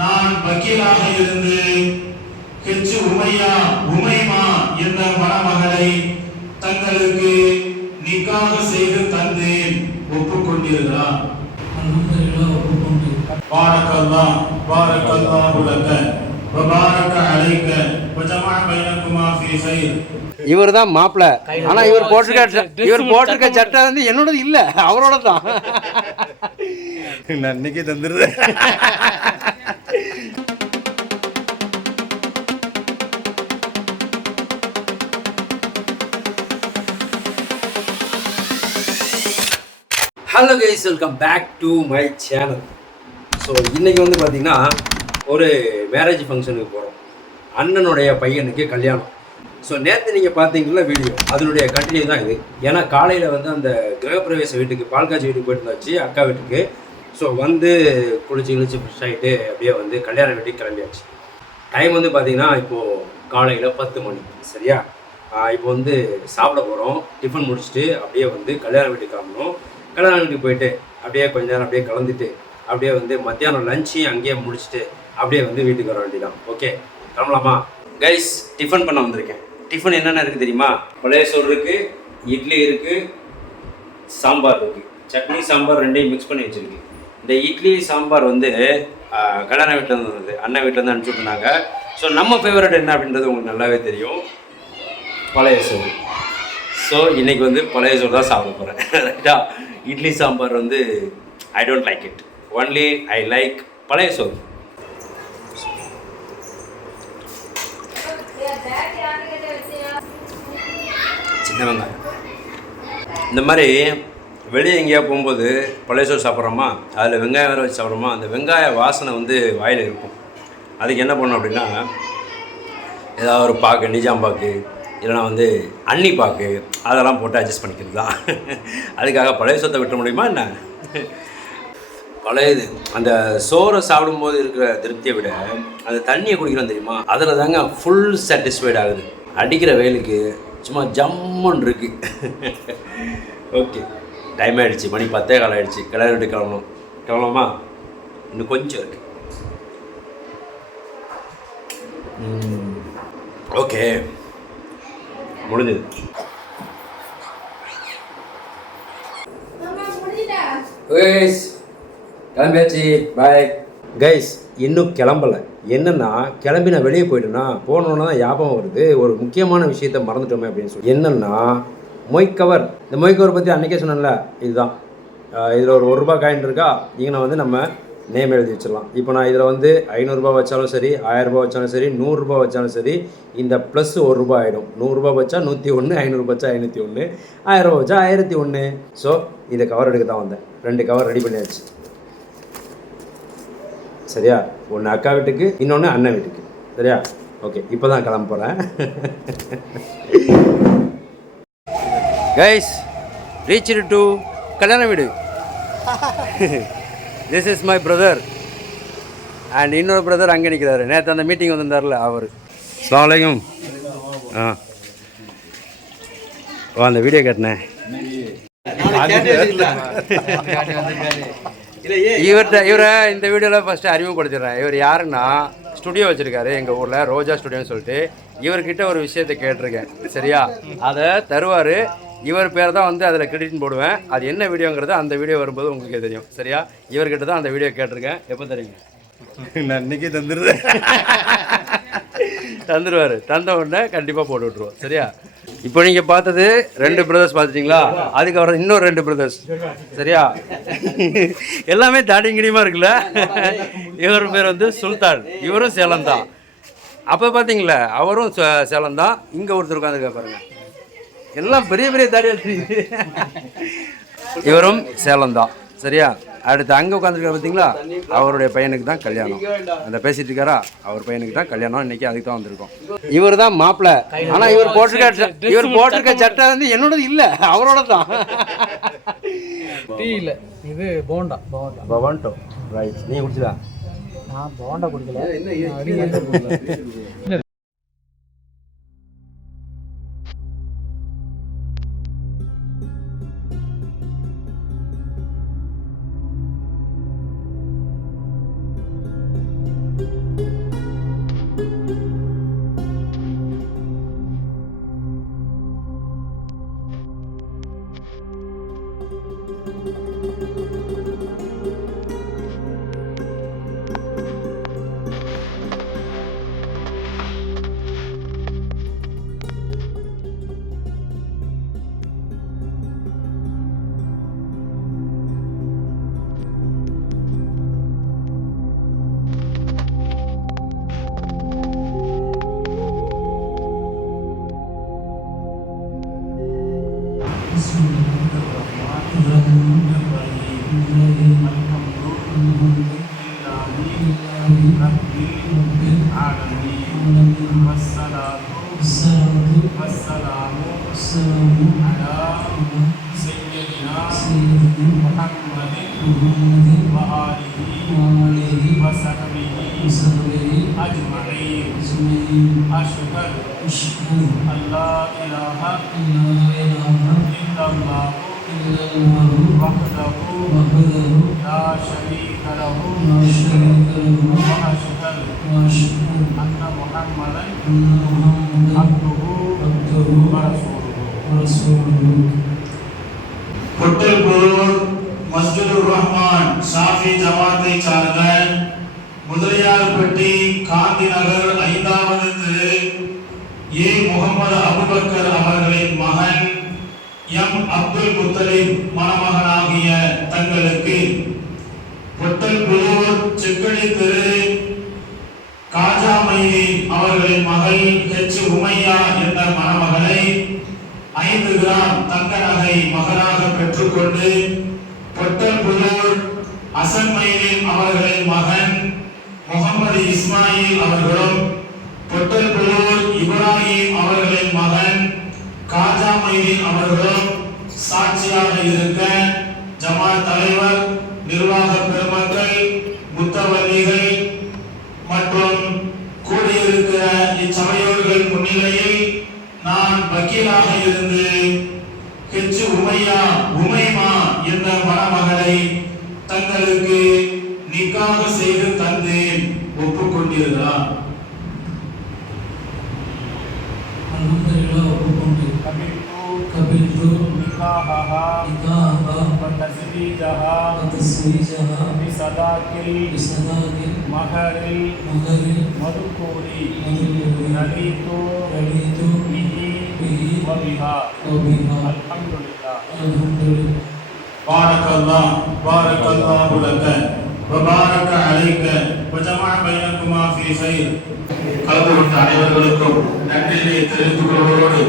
நான் வக்கீலாக இருந்து H Umaima என்ற மணமகளை தங்களுக்கு நிக்காக செய்து தந்தேன். ஒப்புக்கொண்டிருக்கிறார். பாரக்கல்லாஹ் பாரக்கல்லாஹு லக வ பாரக அலைக வ ஜமஅ பைனகுமா ஃபீ கைர். இவர்தான் மாப்பிள்ளை. ஆனா இவர் போட்டிருக்க சட்டை வந்து என்னோடது இல்ல, அவரோட தான். நான் இன்னைக்கே தந்துடுறேன். Hello guys, welcome back to my channel. So இன்றைக்கி வந்து பார்த்திங்கன்னா ஒரு மேரேஜ் ஃபங்க்ஷனுக்கு போகிறோம். அண்ணனுடைய பையனுக்கு கல்யாணம். ஸோ நேற்று நீங்கள் பார்த்தீங்களா வீடியோ, அதனுடைய கண்டினியூ தான் இது. ஏன்னா காலையில் வந்து அந்த கிரகப்பிரவேச வீட்டுக்கு பால்காட்சி வீட்டுக்கு போயிட்டு இருந்தாச்சு, அக்கா வீட்டுக்கு. ஸோ வந்து குளிச்சு ஃப்ரெஷ் ஆகிட்டு அப்படியே வந்து கல்யாண வீட்டுக்கு கிளம்பியாச்சு. டைம் வந்து பார்த்திங்கன்னா இப்போது காலையில் 10 மணி. சரியா? இப்போ வந்து சாப்பிட போகிறோம். டிஃபன் முடிச்சுட்டு அப்படியே வந்து கல்யாண வீட்டுக்கு கிளம்பணும். கல்யாண வீட்டுக்கு போயிட்டு அப்படியே கொஞ்ச நேரம் அப்படியே கலந்துட்டு அப்படியே வந்து மத்தியானம் லஞ்சையும் அங்கேயே முடிச்சுட்டு அப்படியே வந்து வீட்டுக்கு வர வேண்டியதான். ஓகே, கிளம்பலாமா கைஸ்? டிஃபன் பண்ண வந்திருக்கேன். டிஃபன் என்னென்ன இருக்குது தெரியுமா? பழைய சோறு இருக்குது, இட்லி இருக்குது, சாம்பார் இருக்குது. சட்னி சாம்பார் ரெண்டையும் மிக்ஸ் பண்ணி வச்சுருக்கு. இந்த இட்லி சாம்பார் வந்து கல்யாண வீட்டிலேருந்து வந்தது, அண்ணன் வீட்டிலேருந்து அனுப்பிச்சி விட்டுருந்தாங்க. ஸோ நம்ம ஃபேவரட் என்ன அப்படின்றது உங்களுக்கு நல்லாவே தெரியும், பழைய சோறு. ஸோ இன்றைக்கி வந்து பழைய சோறு தான் சாப்பிட போகிறேன். ரைட்டா? இட்லி சாம்பார் வந்து I don't like it, only I like பழைய சோறு. சின்ன வெங்காயம். இந்த மாதிரி வெளியே எங்கேயா போகும்போது பழைய சோறு சாப்பிட்றோமா, அதில் வெங்காயம் வேறு வச்சு சாப்பிட்றோமா, அந்த வெங்காய வாசனை வந்து வாயில் இருக்கும். அதுக்கு என்ன பண்ணணும் அப்படின்னா, ஏதாவது ஒரு பாக்கு, நிஜாம்பாக்கு, இல்லைனா வந்து அன்னி பாக்கு, அதெல்லாம் போட்டு அட்ஜஸ்ட் பண்ணிக்கிறது தான். அதுக்காக பழைய சோத்தை விட்ட முடியுமா என்ன? பழையது அந்த சோறை சாப்பிடும்போது இருக்கிற திருப்தியை விட அந்த தண்ணியை குடிக்கிறோம் தெரியுமா, அதில் தாங்க ஃபுல் சாட்டிஸ்ஃபைட் ஆகுது. அடிக்கிற வெயிலுக்கு சும்மா ஜம்முன்னு இருக்கு. ஓகே, டைம் ஆகிடுச்சு, மணி 10:15 ஆகிடுச்சு. கல்யாண வீட்டுக்கு கிளம்பலாமா? இன்னும் கொஞ்சம் இருக்குது. ஓகே, முடிஞ்சது. கைஸ் கிளம்பியாச்சு, பாய். கைஸ் இன்னும் கிளம்பலை. என்னென்னா கிளம்பி நான் வெளியே போயிட்டேன்னா போனோன்னா தான் ஞாபகம் வருது, ஒரு முக்கியமான விஷயத்த மறந்துட்டோமே அப்படின்னு சொல்லி. என்னென்னா மொய்க்கவர். இந்த மொய்க்கவர் பற்றி அன்றைக்கே சொன்னேன்ல, இதுதான். இதில் ஒரு ரூபா காயின் இருக்கா, இங்கே வந்து நம்ம நேம் எழுதி வச்சிடலாம். இப்போ நான் இதில் வந்து 500 ரூபா வச்சாலும் சரி, 1000 ரூபா வச்சாலும் சரி, 100 ரூபா வச்சாலும் சரி, இந்த ப்ளஸ் 1 ரூபா ஆகிடும். 100 ரூபா வச்சா 101, 500 வச்சா 501, 1000 ரூபா வச்சா 1001. ஸோ இதை கவர் எடுக்க தான் வந்தேன். 2 கவர் ரெடி பண்ணியாச்சு. சரியா? ஒன்று அக்கா வீட்டுக்கு, இன்னொன்று அண்ணன் வீட்டுக்கு. சரியா? ஓகே, இப்போ தான் கிளம்ப போகிறேன். கைஸ், ரீச் டு கல்யாண வீடு. This is my brother and இன்னொரு பிரதர் அங்கே நிற்கிறாரு. நேற்று அந்த மீட்டிங் வந்திருந்தார்ல அவர். அஸ்ஸலாமு அலைக்கும். அந்த வீடியோ கேட்டேன். இவரை இந்த வீடியோவில் ஃபஸ்ட்டு அறிமுகப்படுத்திடுறேன். இவர் யாருன்னா, ஸ்டுடியோ வச்சுருக்காரு எங்கள் ஊரில், ரோஜா ஸ்டுடியோன்னு சொல்லிட்டு. இவர்கிட்ட ஒரு விஷயத்தை கேட்டிருக்கேன். சரியா? அதை தருவார். இவர் பேர் தான் வந்து அதில் கிரெடிட்னு போடுவேன். அது என்ன வீடியோங்கிறது அந்த வீடியோ வரும்போது உங்களுக்கே தெரியும். சரியா? இவர்கிட்ட தான் அந்த வீடியோ கேட்டிருக்கேன். எப்போ தரீங்க? நான் இன்றைக்கி தந்துடுறேன். தந்துடுவார். தந்த உடனே கண்டிப்பாக போட்டு விட்ருவோம். சரியா? இப்போ நீங்கள் பார்த்தது 2 பிரதர்ஸ் பார்த்துட்டிங்களா? அதுக்கப்புறம் இன்னொரு 2 பிரதர்ஸ். சரியா? எல்லாமே தாடிங்கிடியமாக இருக்குல்ல. இவர் பேர் வந்து சுல்தான். இவரும் சேலம் தான். அப்போ பார்த்தீங்களா, அவரும் சேலம் தான். இங்கே ஒருத்தர் உட்காந்துருக்கா பாருங்க, எல்லாம் பெரிய பெரிய தாடி வச்சுருக்கு. இவரும் சேலம் தான். சரியா? அடுத்து அங்கே உட்காந்துருக்காரு பார்த்தீங்களா, அவருடைய பையனுக்கு தான் கல்யாணம். அந்த பேசிட்டு இருக்காரா, அவர் பையனுக்கு தான் கல்யாணம். இன்னைக்கு அதுக்கு தான் வந்திருக்கோம். இவர் தான் மாப்பிள்ளை. ஆனால் இவர் போட்டிருக்க சட்டை வந்து என்னோடது இல்லை, அவரோட தான். டீ இல்லை, இது போண்டா. பவான்டோ ரைட். நீ குடிச்சதா? நான் போண்டா குடிக்கல. العالمين والصلاة والسلام على سيدنا محمد وآله وصحبه أجمعين أشهد أن لا إله إلا الله وحده لا شريك له وأشهد أن محمدا عبده ورسوله. பொட்டல்புதூர் மஸ்ஜிதுர் ரஹ்மான் ஷாஃபி ஜமாத்தை சார்ந்த முதலியார்பட்டி காந்தி நகர் 5வது தெரு ஏ முகமது அபுபக்கர் அவர்களின் மகன் எம் அப்துல் முத்தலிப் மணமகனாகிய தங்களுக்கு பொட்டல்புதூர் சிக்கடி தெரு காஜா மைதி அவர்களின் மகள் ஹெச் உமையா என்ற மணமகளை 5 கிராம் தங்க நகை மகனாக பெற்றுக்கொண்டு பொட்டல்புதூர் அசன் மைதீன் அவர்களின் மகன் முகமது இஸ்மாயில் அவர்களும் பொட்டல்புதூர் இப்ராஹிம் அவர்களின் மகன் காஜா மைதீன் அவர்களும் சாட்சியாக இருக்க ஜமாத் தலைவர், நிர்வாக பெருமக்கள், முத்தவல்லிகள் மற்றும் கூடியிருக்கிற இச்சபையோர்கள் முன்னிலையில் நான் வக்கீலாக இருந்து ஹெச் உமையா உமைமா என்ற மணமகளை தங்களுக்கு நிக்காக செய்து தந்தேன். ஒப்புக்கொண்டிருக்கிறார். قبلت نكاحها وتزويجها بصداق المهر المذكور رضيت به وبها الحمد لله. بارك الله لك وبارك عليك وجمع بينكما في خير. கலந்து கொண்ட அனைவர்களுக்கும் நன்றியை தெரிவித்துக் கொள்வதோடு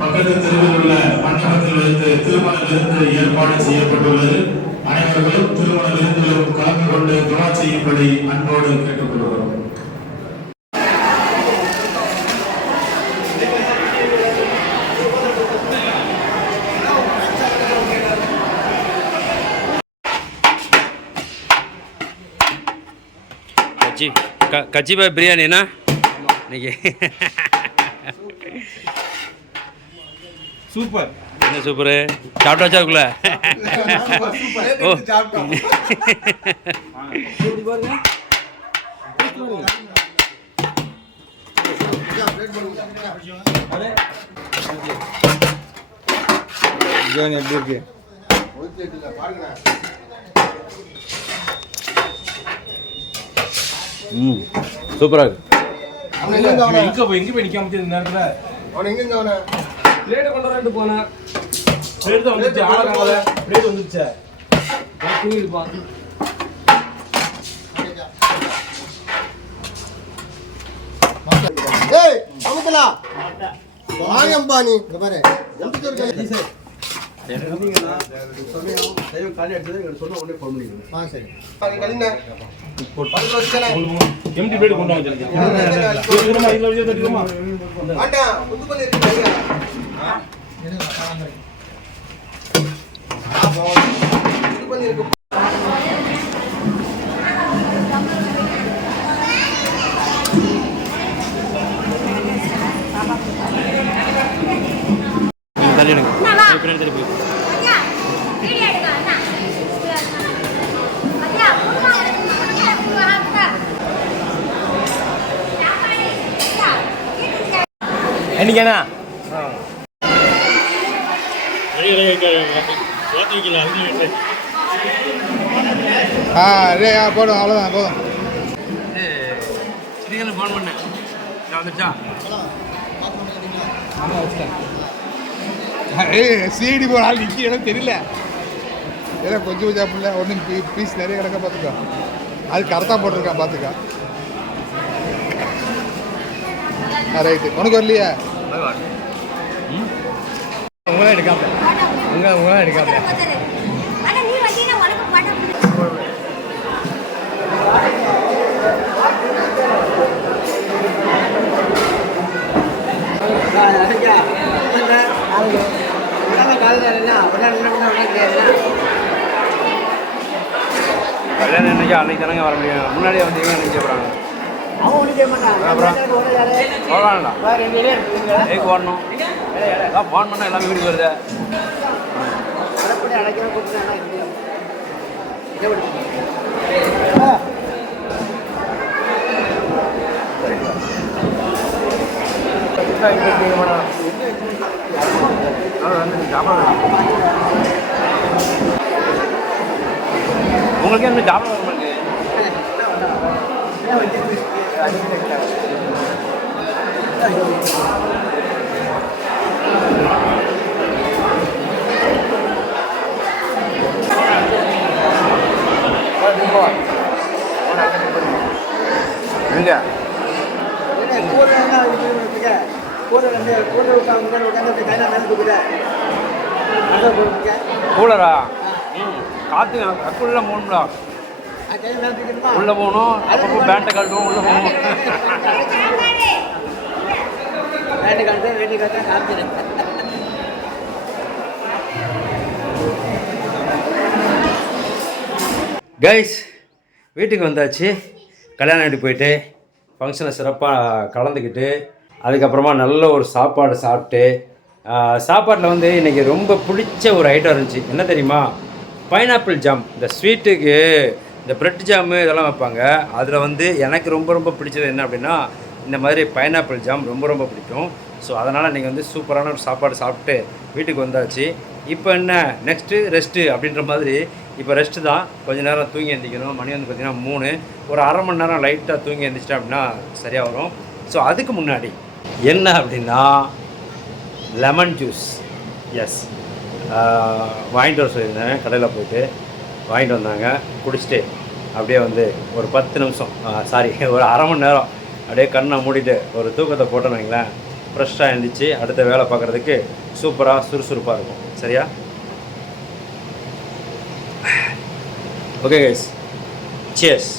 பக்கத்து தெருவில் உள்ள மண்டபத்தில் வைத்து திருமண விருந்து ஏற்பாடு செய்யப்பட்டுள்ளது. அனைவர்களும் திருமண விருந்திலும் கலந்து கொண்டு துவா செய்யும்படி அன்போடு கேட்டுக்கொள்கிறோம். கச்சிபா பிரியாணிண்ணா இன்னைக்கு சூப்பர். என்ன சூப்பரு? சாப்பிட்டாச்சா அதுக்குள்ள? ஓ பிரியாணி எப்படி இருக்கு? சூப்பராக இருக்கு. எங்க போய் நிக்காம இந்த நேரத்துல அவன் எங்க அவன பிளேட் கொண்டு வரட்டு போனா பிளேட் தான் வந்துச்சு. ஆளகால பிளேட் வந்துச்சு. தூக்கிட்டு போ. ஏய் அமுதலா வாங்க அம்பானி இங்க பாரு எந்த இருக்க சார் என்னீங்கனா சமயம் டைம் காலி எடுத்தது எங்க சொன்ன உடனே ஃபோன் பண்ணிடுங்க. சரி பாருங்க கலினா போட்டு வச்சல எம்டி பிளேட் கொண்டு வந்து திரும்ப இல்ல திரும்ப ஆண்டா புதுப்பள்ளி இருக்கு என்ன புதுப்பள்ளி இருக்கு. என்னைக்கண்ணா போடும் அவ்வளோதான் போதும். சிட்டிகளுக்கு ஃபோன் பண்ணேன். வந்துச்சா? சிடி போகிற ஆள் நிற்க இடம் தெரியல. ஏதோ கொஞ்சம் கொஞ்சம் பிள்ளை ஒன்றும் பீஸ் நிறைய கிடக்க பார்த்துக்கோ. அது கரெக்டாக போட்டிருக்கான் பார்த்துக்கா. ரைட்டு உனக்கு வரலையா? உங்களாம் எடுக்காம உங்களாம் எடுக்காம முடிஞ்சா அன்னைக்கு தானங்க வர முடியும். முன்னாடியே வந்து இவங்க நினைக்க போகிறாங்க. அப்புறம் போகலாம்டா ஏக்கு வரணும். ஃபோன் பண்ணால் எல்லாமே வீட்டுக்கு வருது. உங்களுக்கு என்ன ஜாப் வர மாட்டேங்குது? எங்க கூலரா? காற்று அக்குள்ள போகணும்டா. உள்ளே போகணும். அப்பப்போ பேண்ட்டை கழட்டணும். உள்ளே போகணும். கைஸ் வீட்டுக்கு வந்தாச்சு. கல்யாணம் வீட்டுக்கு போயிட்டு ஃபங்க்ஷனை சிறப்பாக கலந்துக்கிட்டு அதுக்கப்புறமா நல்ல ஒரு சாப்பாடு சாப்பிட்டு சாப்பாட்டில் வந்து இன்றைக்கி ரொம்ப பிடிச்ச ஒரு ஐட்டம் இருந்துச்சு. என்ன தெரியுமா? Pineapple jam. இந்த ஸ்வீட்டுக்கு இந்த ப்ரெட் ஜாமு இதெல்லாம் வைப்பாங்க. அதில் வந்து எனக்கு ரொம்ப ரொம்ப பிடிச்சது என்ன அப்படின்னா இந்த மாதிரி பைனாப்பிள் ஜாம் ரொம்ப ரொம்ப பிடிக்கும். ஸோ அதனால் இன்றைக்கி வந்து சூப்பரான ஒரு சாப்பாடு சாப்பிட்டு வீட்டுக்கு வந்தாச்சு. இப்போ என்ன நெக்ஸ்ட்டு ரெஸ்ட்டு அப்படின்ற மாதிரி. இப்போ ரெஸ்ட்டு தான். கொஞ்சம் நேரம் தூங்கி எழுந்திக்கணும். மணி வந்து பார்த்திங்கன்னா 3. ஒரு அரை மணி நேரம் லைட்டாக தூங்கி எழுந்திரிச்சிட்டேன் அப்படின்னா சரியாக வரும். ஸோ அதுக்கு முன்னாடி என்ன அப்படின்னா லெமன் ஜூஸ். எஸ், வாங்கிட்டு வர சொல்லியிருந்தேன். கடையில் போய்ட்டு வாங்கிட்டு வந்தாங்க. குடிச்சிட்டு அப்படியே வந்து ஒரு 10 நிமிஷம் ஒரு அரை மணி நேரம் அப்படியே கண்ணை மூடிட்டு ஒரு தூக்கத்தை போட்டோன்னு வைங்களேன், ஃப்ரெஷ்ஷாக எழுந்திரிச்சு அடுத்த வேலை பார்க்குறதுக்கு சூப்பராக சுறுசுறுப்பாக இருக்கும். சரியா? Okay guys, cheers.